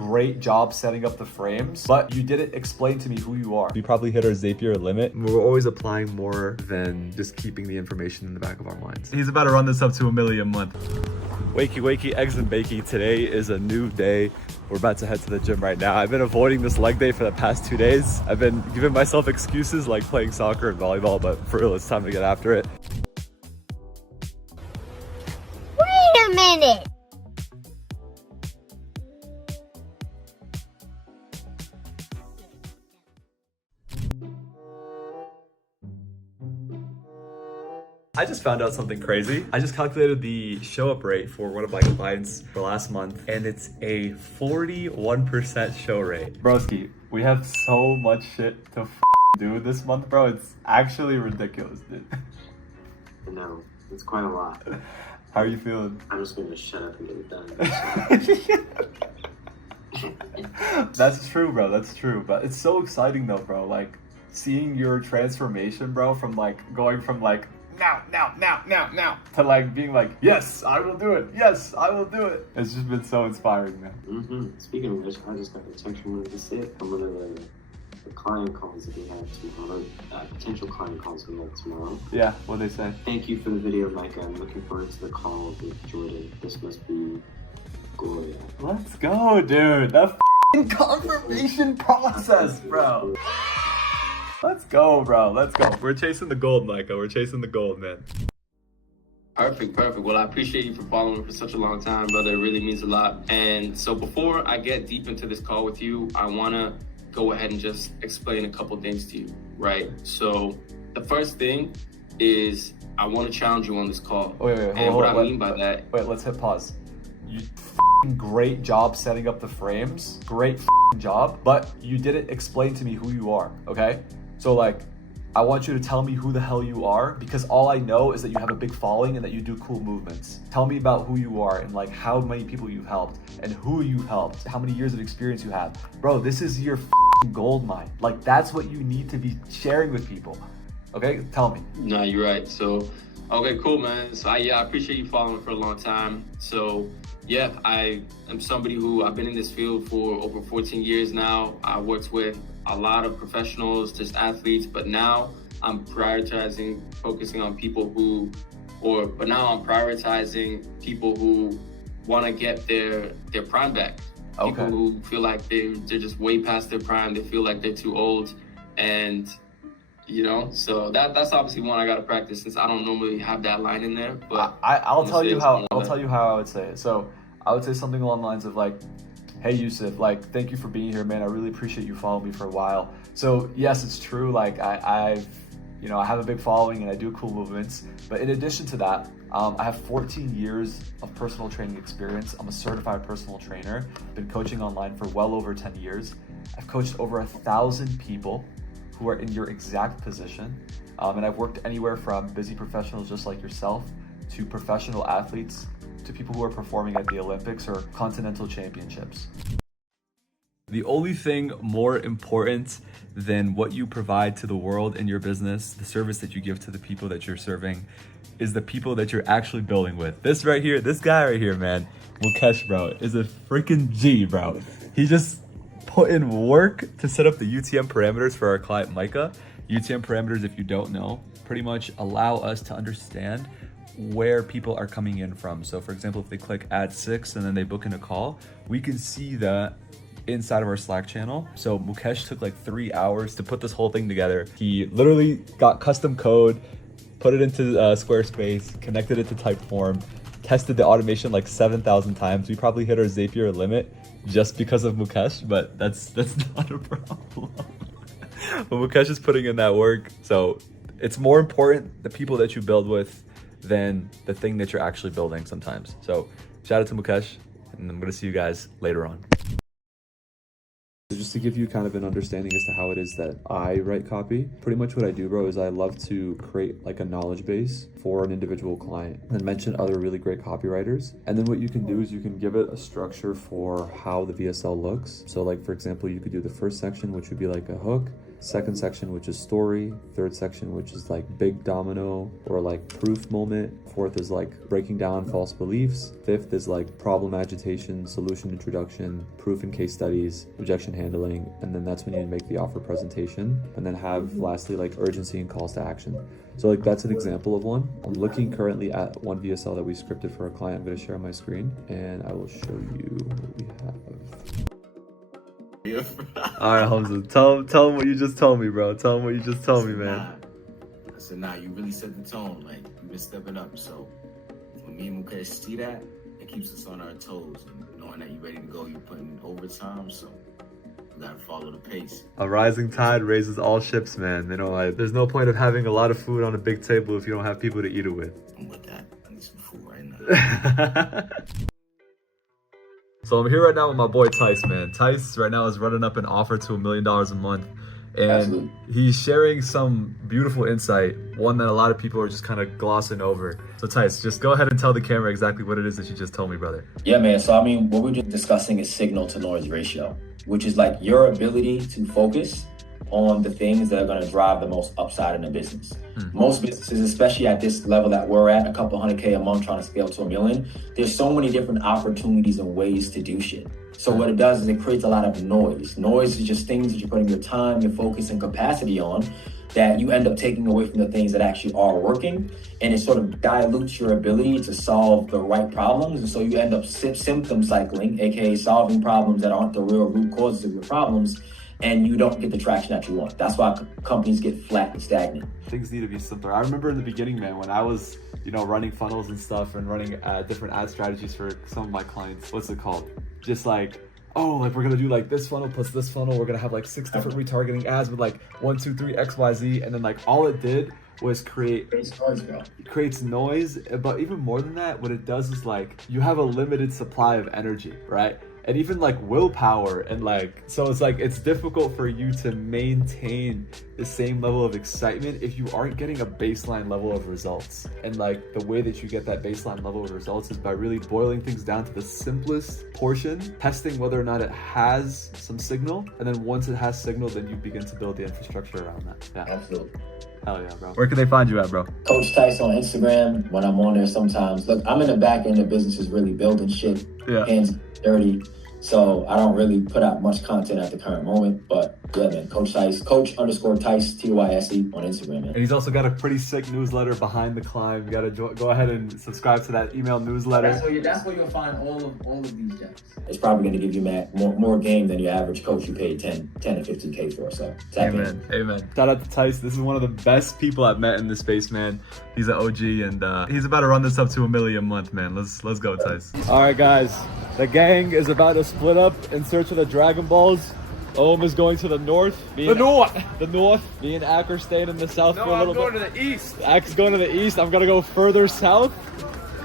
great job setting up the frames, but you didn't explain to me who you are. We probably hit our Zapier limit. We're always applying more than just keeping the information in the back of our minds. He's about to run this up to $1 million a month. Wakey, wakey, eggs and bakey. Today is a new day. We're about to head to the gym right now. I've been avoiding this leg day for the past 2 days. I've been giving myself excuses like playing soccer and volleyball, but for real, it's time to get after it. Wait a minute! I just found out something crazy. I just calculated the show up rate for one of my clients for last month, and it's a 41% show rate. Broski, we have so much shit to do this month, bro. It's actually ridiculous, dude. I know, it's quite a lot. How are you feeling? I'm just gonna shut up and get it done. That's true, bro. That's true. But it's so exciting though, bro. Like seeing your transformation, bro, from like going from like now to like being like, yes, I will do it. Yes, I will do it. It's just been so inspiring, man. Speaking of which, I just got the text from one of the client calls that we have tomorrow, potential client calls we have tomorrow. Yeah, what'd they say? Thank you for the video, Micah. I'm looking forward to the call with Jordan. This must be Gloria. Let's go, dude. That confirmation process, bro. Let's go, bro. Let's go. We're chasing the gold, Micah. We're chasing the gold, man. Perfect. Well, I appreciate you for following for such a long time, brother. It really means a lot. And so before I get deep into this call with you, I want to go ahead and just explain a couple things to you, right? So the first thing is I want to challenge you on this call. Wait, and what I mean by that... Wait, let's hit pause. You great job setting up the frames. Great job. But you didn't explain to me who you are, okay? So like, I want you to tell me who the hell you are, because all I know is that you have a big following and that you do cool movements. Tell me about who you are and like how many people you've helped and who you've helped, how many years of experience you have. Bro, this is your gold mine. Like that's what you need to be sharing with people. Okay, tell me. No, you're right. So, okay, cool, man. So I appreciate you following for a long time. So yeah, I am somebody who I've been in this field for over 14 years now. I worked with a lot of professionals, just athletes, but now I'm focusing on people who, but now I'm prioritizing people who want to get their prime back. Okay. People who feel like they're just way past their prime. They feel like they're too old, and you know, so that's obviously one I got to practice since I don't normally have that line in there. But I'll tell you how I would say it. So I would say something along the lines of like, hey Yusuf, like thank you for being here, man. I really appreciate you following me for a while. So yes, it's true. Like I have a big following and I do cool movements. But in addition to that, I have 14 years of personal training experience. I'm a certified personal trainer. Been coaching online for well over 10 years. I've coached over 1,000 people who are in your exact position. And I've worked anywhere from busy professionals just like yourself to professional athletes to people who are performing at the Olympics or continental championships. The only thing more important than what you provide to the world in your business, the service that you give to the people that you're serving, is the people that you're actually building with. This right here, this guy right here, man, Mukesh, bro, is a freaking G, bro. He just put in work to set up the UTM parameters for our client, Micah. UTM parameters, if you don't know, pretty much allow us to understand where people are coming in from. So for example, if they click add 6 and then they book in a call, we can see that inside of our Slack channel. So Mukesh took like 3 hours to put this whole thing together. He literally got custom code, put it into Squarespace, connected it to Typeform, tested the automation like 7,000 times. We probably hit our Zapier limit just because of Mukesh, but that's not a problem. But Mukesh is putting in that work. So it's more important the people that you build with than the thing that you're actually building sometimes. So shout out to Mukesh, and I'm gonna see you guys later on. So just to give you kind of an understanding as to how it is that I write copy, pretty much what I do, bro, is I love to create like a knowledge base for an individual client and mention other really great copywriters. And then what you can do is you can give it a structure for how the VSL looks. So like, for example, you could do the first section, which would be like a hook. second section, which is story, third section, which is like big domino or like proof moment, fourth is like breaking down false beliefs, fifth is like problem agitation, solution introduction, proof and case studies, objection handling, and then that's when you make the offer presentation, and then have lastly like urgency and calls to action. So like that's an example of one. I'm looking currently at one VSL that we scripted for a client. I'm going to share my screen and I will show you what we have. All right, Hamza, tell him what you just told me, bro. Tell him what you just told me, man. I said, nah, you really set the tone. Like, you've been stepping up. So when me and Mukesh see that, it keeps us on our toes. And knowing that you're ready to go, you're putting overtime. So we gotta follow the pace. A rising tide raises all ships, man. You know, like, there's no point of having a lot of food on a big table if you don't have people to eat it with. I'm with that. I need some food right now. So I'm here right now with my boy Tice, man. Tice right now is running up an offer to $1 million a month. And Absolutely. He's sharing some beautiful insight, one that a lot of people are just kind of glossing over. So Tice, just go ahead and tell the camera exactly what it is that you just told me, brother. Yeah, man. So, I mean, what we're just discussing is signal to noise ratio, which is like your ability to focus on the things that are going to drive the most upside in the business. Most businesses, especially at this level that we're at, a couple $100K a month trying to scale to $1 million, there's so many different opportunities and ways to do shit. So what it does is it creates a lot of noise. Noise is just things that you're putting your time, your focus, and capacity on that you end up taking away from the things that actually are working. And it sort of dilutes your ability to solve the right problems. And so you end up symptom cycling, aka solving problems that aren't the real root causes of your problems, and you don't get the traction that you want. That's why companies get flat and stagnant. Things need to be simpler. I remember in the beginning, man, when I was, you know, running funnels and stuff and running different ad strategies for some of my clients. What's it called? Just like, oh, like we're gonna do like this funnel plus this funnel. We're gonna have like 6 different retargeting ads with like 1, 2, 3, XYZ, and then like all it did was creates noise. But even more than that, what it does is like you have a limited supply of energy, right? And even like willpower, and like, so it's like it's difficult for you to maintain the same level of excitement if you aren't getting a baseline level of results. And like the way that you get that baseline level of results is by really boiling things down to the simplest portion, testing whether or not it has some signal, and then once it has signal, then you begin to build the infrastructure around that. Yeah. Absolutely. Hell yeah, bro. Where can they find you at, bro? Coach Tice on Instagram. When I'm on there sometimes, look, I'm in the back end of businesses really building shit, hands dirty. So I don't really put out much content at the current moment, but yeah, man, Coach Tice, Coach_Tice, TYSE on Instagram, man. And he's also got a pretty sick newsletter, Behind the Climb. You gotta go ahead and subscribe to that email newsletter. That's where you'll find all of these gems. It's probably gonna give you, man, more game than your average coach you paid 10 to 15K for. So amen. Shout out to Tice. This is one of the best people I've met in this space, man. He's an OG, and he's about to run this up to $1 million a month, man. Let's go, Tice. All right, guys. The gang is about to split up in search of the Dragon Balls. Ohm is going to the north. The north. Me and Ak are staying in the south for a little bit. I'm going to the east. Ak's going to the east. I'm gonna go further south.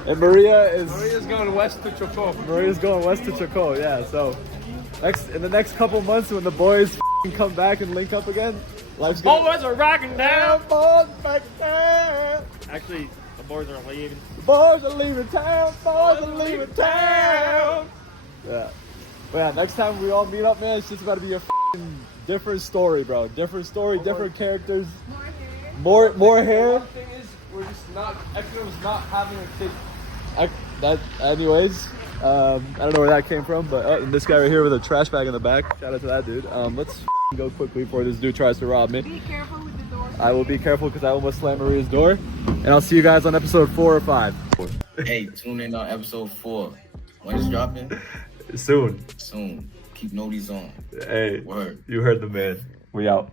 And Maria's going west to Choco. Maria's going west to Choco, yeah. So in the next couple months when the boys come back and link up again, life's good. Boys are rocking down. Boys back down. Actually, the boys are leaving. The boys are leaving town. Boys are leaving town. Yeah. But yeah, next time we all meet up, man, it's just about to be a different story, bro. Different story, different characters. More hair. One thing is, we're just not, Ekron's not having a kid. Anyways, I don't know where that came from, but and this guy right here with a trash bag in the back. Shout out to that dude. Let's go quickly before this dude tries to rob me. Be careful with the door. I will be careful because I almost slammed Maria's door. And I'll see you guys on episode 4 or 5. Hey, tune in on episode 4. When it's dropping? Soon. Keep noties on. Hey, Word. You heard the man. We out.